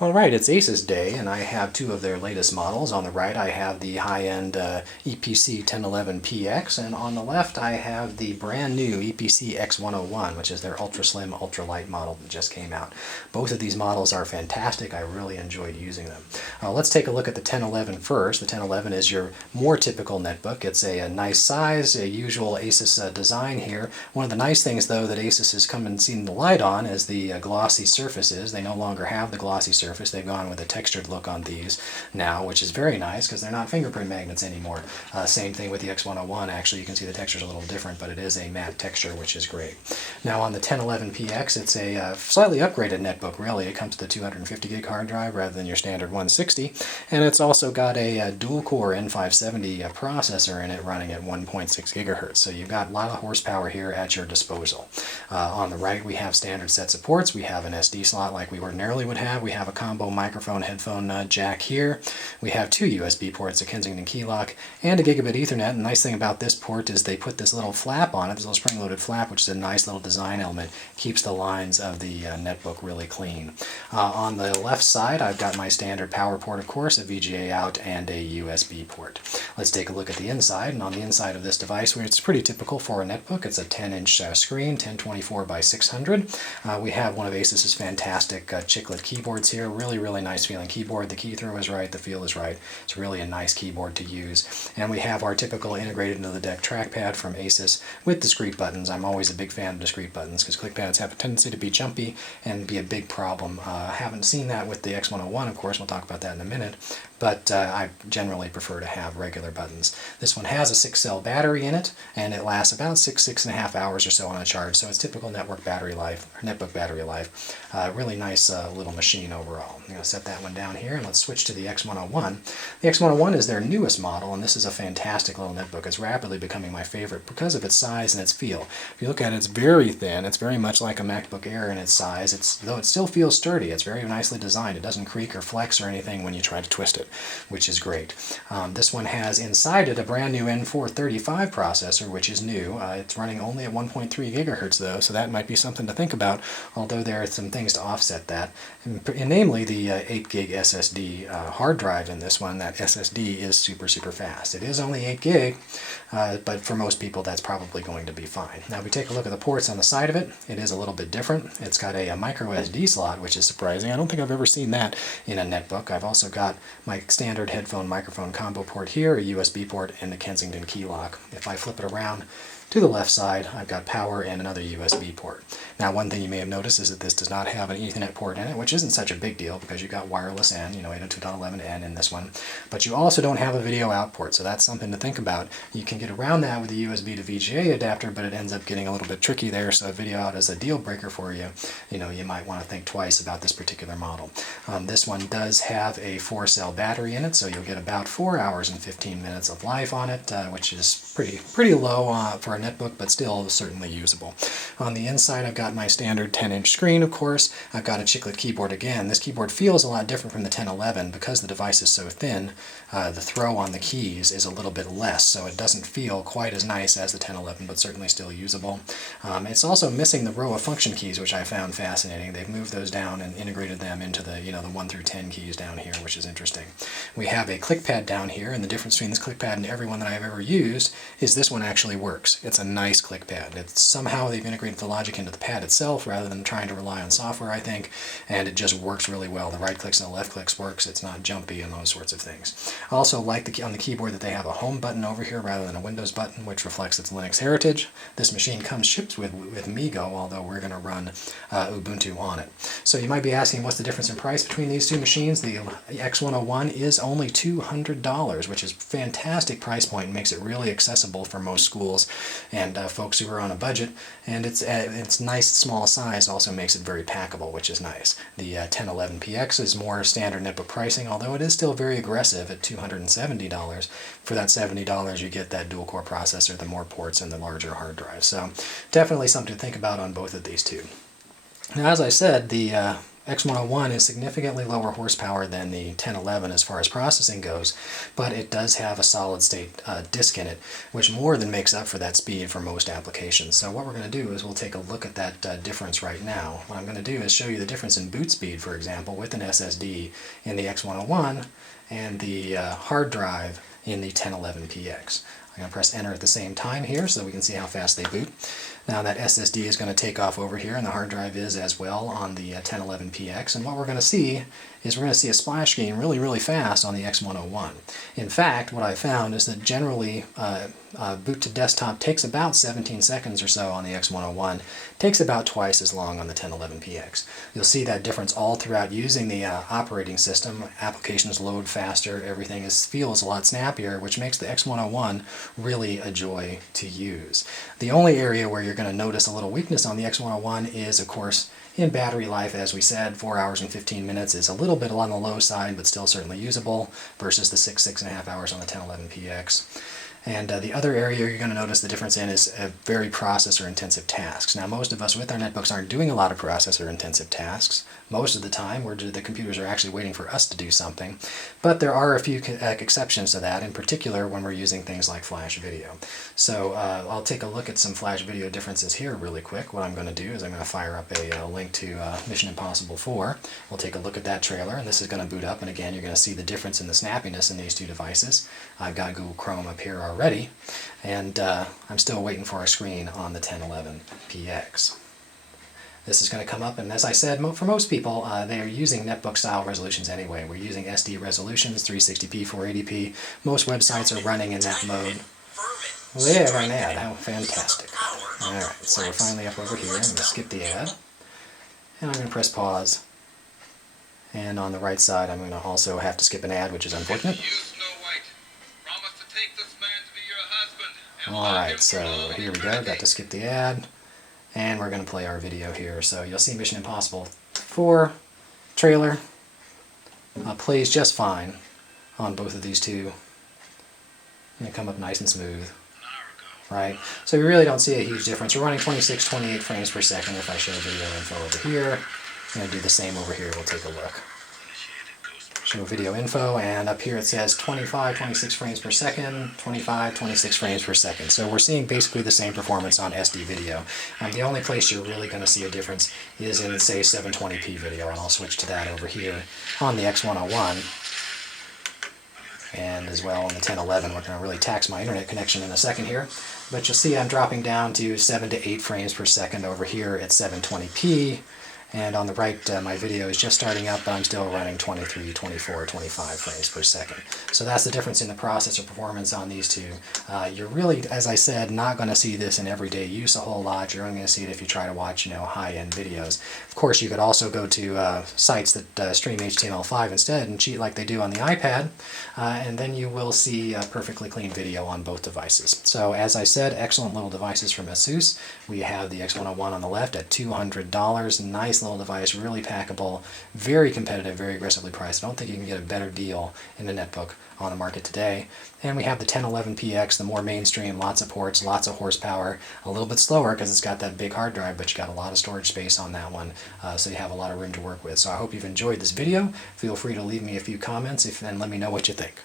Alright, it's Asus Day, and I have two of their latest models. On the right I have the high-end EeePC 1011PX, and on the left I have the brand new EeePC X101, which is their ultra-slim, ultra-light model that just came out. Both of these models are fantastic. I really enjoyed using them. Let's take a look at the 1011 first. The 1011 is your more typical netbook. It's a nice size, a usual Asus design here. One of the nice things, though, that Asus has come and seen the light on is the glossy surfaces. They no longer have the glossy surface. They've gone with a textured look on these now, which is very nice because they're not fingerprint magnets anymore. Same thing with the X101. Actually, you can see the texture is a little different, but it is a matte texture, which is great. Now on the 1011PX, it's a slightly upgraded netbook, really. It comes with a 250 gig hard drive rather than your standard 160, and it's also got a dual-core N570 processor in it running at 1.6 gigahertz. So you've got a lot of horsepower here at your disposal. On the right, we have standard set supports. We have an SD slot like we ordinarily would have. We have a combo microphone headphone jack here. We have two USB ports, a Kensington key lock, and a gigabit Ethernet. And the nice thing about this port is they put this little flap on it, this little spring-loaded flap, which is a nice little design element. Keeps the lines of the netbook really clean. On the left side, I've got my standard power port, of course, a VGA out, and a USB port. Let's take a look at the inside. And on the inside of this device, where it's pretty typical for a netbook, it's a 10-inch screen, 1024 by 600. We have one of Asus's fantastic chiclet keyboards here. Really nice feeling keyboard. The key throw is right, the feel is right. It's really a nice keyboard to use. And we have our typical integrated into the deck trackpad from Asus with discrete buttons. I'm always a big fan of discrete buttons because clickpads have a tendency to be jumpy and be a big problem. I haven't seen that with the X101, of course. We'll talk about that in a minute. But I generally prefer to have regular buttons. This one has a 6-cell battery in it, and it lasts about 6.5 hours or so on a charge. So it's typical netbook battery life. Really nice little machine overall. I'm going to set that one down here, and let's switch to the X101. The X101 is their newest model, and this is a fantastic little netbook. It's rapidly becoming my favorite because of its size and its feel. If you look at it, it's very thin. It's very much like a MacBook Air in its size. Though it still feels sturdy. It's very nicely designed. It doesn't creak or flex or anything when you try to twist it, which is great. This one has inside it a brand new N435 processor, which is new. It's running only at 1.3 gigahertz though, so that might be something to think about, although there are some things to offset that. And namely the 8 gig SSD hard drive in this one. That SSD is super fast. It is only 8 gig, but for most people that's probably going to be fine. Now if we take a look at the ports on the side of it, it is a little bit different. It's got a micro SD slot, which is surprising. I don't think I've ever seen that in a netbook. I've also got my standard headphone microphone combo port here, a USB port, and a Kensington key lock. If I flip it around to the left side, I've got power and another USB port. Now, one thing you may have noticed is that this does not have an Ethernet port in it, which isn't such a big deal because you've got wireless N, 802.11n in this one. But you also don't have a video out port, so that's something to think about. You can get around that with a USB to VGA adapter, but it ends up getting a little bit tricky there, so video out is a deal breaker for you. You might want to think twice about this particular model. This one does have a 4-cell battery in it, so you'll get about 4 hours and 15 minutes of life on it, which is pretty low for a netbook, but still certainly usable. On the inside, I've got my standard 10-inch screen, of course. I've got a chiclet keyboard again. This keyboard feels a lot different from the 1011 because the device is so thin. The throw on the keys is a little bit less, so it doesn't feel quite as nice as the 1011, but certainly still usable. It's also missing the row of function keys, which I found fascinating. They've moved those down and integrated them into the the 1 through 10 keys down here, which is interesting. We have a clickpad down here, and the difference between this clickpad and every one that I've ever used is this one actually works. It's a nice clickpad. Somehow they've integrated the logic into the pad itself rather than trying to rely on software, I think, and it just works really well. The right clicks and the left clicks works. It's not jumpy and those sorts of things. I also like on the keyboard that they have a home button over here rather than a Windows button, which reflects its Linux heritage. This machine ships with Migo, although we're going to run Ubuntu on it. So you might be asking, what's the difference in price between these two machines? The X101 is only $200, which is a fantastic price point and makes it really accessible for most schools and folks who are on a budget. And its nice small size also makes it very packable, which is nice. The 1011PX is more standard netbook pricing, although it is still very aggressive at $270. For that $70, you get that dual-core processor, the more ports, and the larger hard drive. So definitely something to think about on both of these two. Now, as I said, the X101 is significantly lower horsepower than the 1011 as far as processing goes, but it does have a solid state disk in it, which more than makes up for that speed for most applications. So what we're going to do is we'll take a look at that difference right now. What I'm going to do is show you the difference in boot speed, for example, with an SSD in the X101 and the hard drive in the 1011px. I'm going to press enter at the same time here so we can see how fast they boot. Now that SSD is going to take off over here, and the hard drive is as well on the 1011px, and what we're going to see is we're going to see a splash screen really, really fast on the X101. In fact, what I found is that generally boot to desktop takes about 17 seconds or so on the X101, takes about twice as long on the 1011px. You'll see that difference all throughout using the operating system. Applications load faster, everything feels a lot snappier, which makes the X101 really a joy to use. The only area where you're going to notice a little weakness on the X101 is, of course, in battery life. As we said, 4 hours and 15 minutes is a little bit on the low side, but still certainly usable, versus the 6.5 hours on the 1011px. And the other area you're going to notice the difference in is very processor-intensive tasks. Now, most of us with our netbooks aren't doing a lot of processor-intensive tasks. Most of the time, the computers are actually waiting for us to do something. But there are a few exceptions to that, in particular when we're using things like Flash video. So I'll take a look at some Flash video differences here really quick. What I'm going to do is I'm going to fire up a link to Mission Impossible 4. We'll take a look at that trailer, and this is going to boot up. And again, you're going to see the difference in the snappiness in these two devices. I've got Google Chrome up here already, and I'm still waiting for a screen on the 1011px. This is going to come up, and as I said, for most people, they are using netbook style resolutions anyway. We're using SD resolutions, 360p, 480p. Most websites are running in that mode. Well, they have an ad. How fantastic. Alright, so we're finally up over here. I'm going to skip the ad, and I'm going to press pause. And on the right side, I'm going to also have to skip an ad, which is unfortunate. Alright, so here we go. Got to skip the ad. And we're going to play our video here. So you'll see Mission Impossible 4 trailer plays just fine on both of these two. And come up nice and smooth. Right? So we really don't see a huge difference. We're running 26, 28 frames per second if I show video info over here. I'm going to do the same over here. We'll take a look. Show video info, and up here it says 25, 26 frames per second, 25, 26 frames per second. So we're seeing basically the same performance on SD video. The only place you're really going to see a difference is in, say, 720p video, and I'll switch to that over here on the X101. And as well on the 1011, we're going to really tax my internet connection in a second here. But you'll see I'm dropping down to 7 to 8 frames per second over here at 720p. And on the right, my video is just starting up, but I'm still running 23, 24, 25 frames per second. So that's the difference in the processor performance on these two. You're really, as I said, not going to see this in everyday use a whole lot. You're only going to see it if you try to watch, high-end videos. Of course, you could also go to sites that stream HTML5 instead and cheat like they do on the iPad, and then you will see perfectly clean video on both devices. So as I said, excellent little devices from Asus. We have the X101 on the left at $200. Nice little device, really packable, very competitive, very aggressively priced. I don't think you can get a better deal in a netbook on the market today. And we have the 1011px, the more mainstream, lots of ports, lots of horsepower, a little bit slower because it's got that big hard drive, but you got a lot of storage space on that one, so you have a lot of room to work with. So I hope you've enjoyed this video. Feel free to leave me a few comments and let me know what you think.